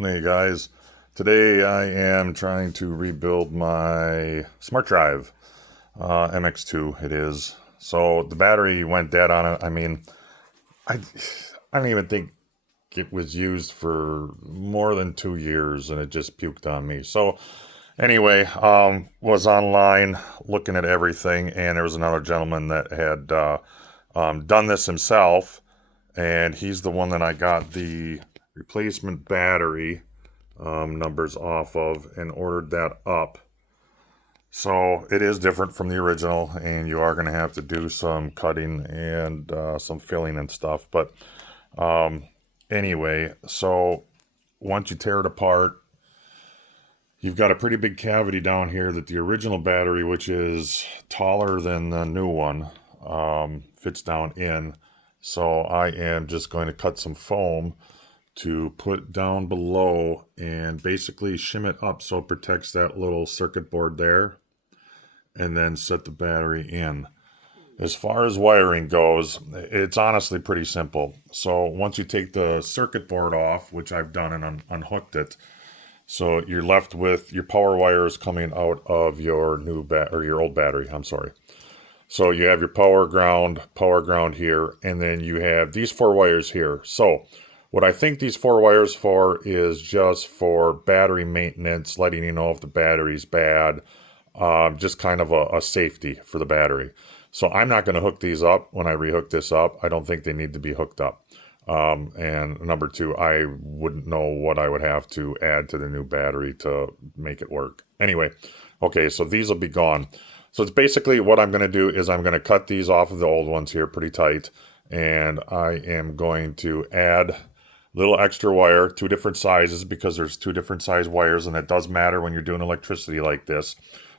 Hey guys, today I am trying to rebuild my SmartDrive MX2 it is. So the battery went dead on it. I I don't even think it was used for more than 2 years and it just puked on me. So anyway, was online looking at everything, and there was another gentleman that had done this himself, and he's the one that I got the replacement battery numbers off of and ordered that up. So it is different from the original, and you are going to have to do some cutting and some filling and stuff. But anyway, so once you tear it apart, you've got a pretty big cavity down here that the original battery, which is taller than the new one, fits down in. So I am just going to cut some foam to put down below and basically shim it up so it protects that little circuit board there, and then set the battery in. As far as wiring goes, it's honestly pretty simple. So once you take the circuit board off, which I've done and unhooked it, so you're left with your power wires coming out of your your old battery. I'm sorry. So you have your power ground here, and then you have these four wires here. So what I think these four wires for is just for battery maintenance, letting you know if the battery's bad, just kind of a safety for the battery. So I'm not going to hook these up when I rehook this up. I don't think they need to be hooked up. And number two, I wouldn't know what I would have to add to the new battery to make it work. Anyway, okay, so these will be gone. So it's basically what I'm going to do is I'm going to cut these off of the old ones here pretty tight, and I am going to add little extra wire, two different sizes, because there's two different size wires, and it does matter when you're doing electricity like this.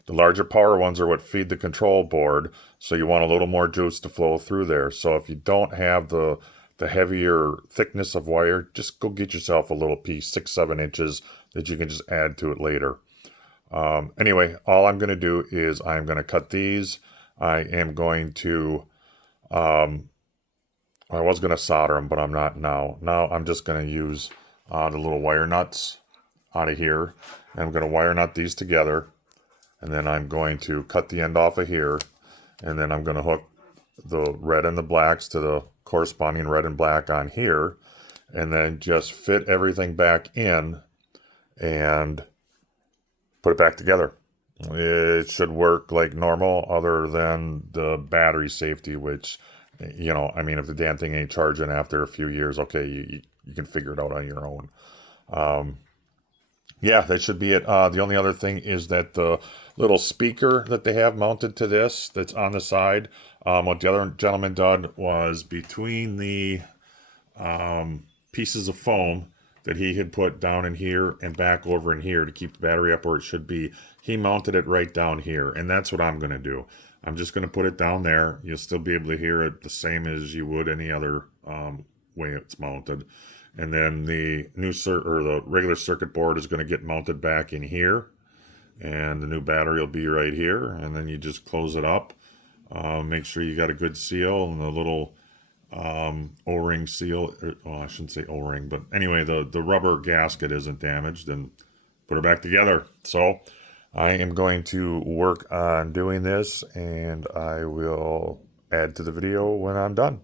The larger power ones are what feed the control board, so you want a little more juice to flow through there. So if you don't have the heavier thickness of wire, just go get yourself a little piece, 6-7 inches, that you can just add to it later. Anyway, all I'm going to do is I'm going to cut these. I am going to, I was going to solder them, but I'm not now. Now I'm just going to use the little wire nuts out of here. And I'm going to wire nut these together. And then I'm going to cut the end off of here. And then I'm going to hook the red and the blacks to the corresponding red and black on here. And then just fit everything back in and put it back together. It should work like normal, other than the battery safety, which, you know, I mean, if the damn thing ain't charging after a few years, okay, you can figure it out on your own. Yeah, that should be it. The only other thing is that the little speaker that they have mounted to this, that's on the side, what the other gentleman did was between the pieces of foam that he had put down in here and back over in here to keep the battery up where it should be, he mounted it right down here, and that's what I'm going to do. I'm just going to put it down there. You'll still be able to hear it the same as you would any other way it's mounted. And then the the regular circuit board is going to get mounted back in here, and the new battery will be right here. And then you just close it up. Make sure you got a good seal, and the little O-ring seal. Well, I shouldn't say O-ring, but anyway, the rubber gasket isn't damaged, and put it back together. So I am going to work on doing this, and I will add to the video when I'm done.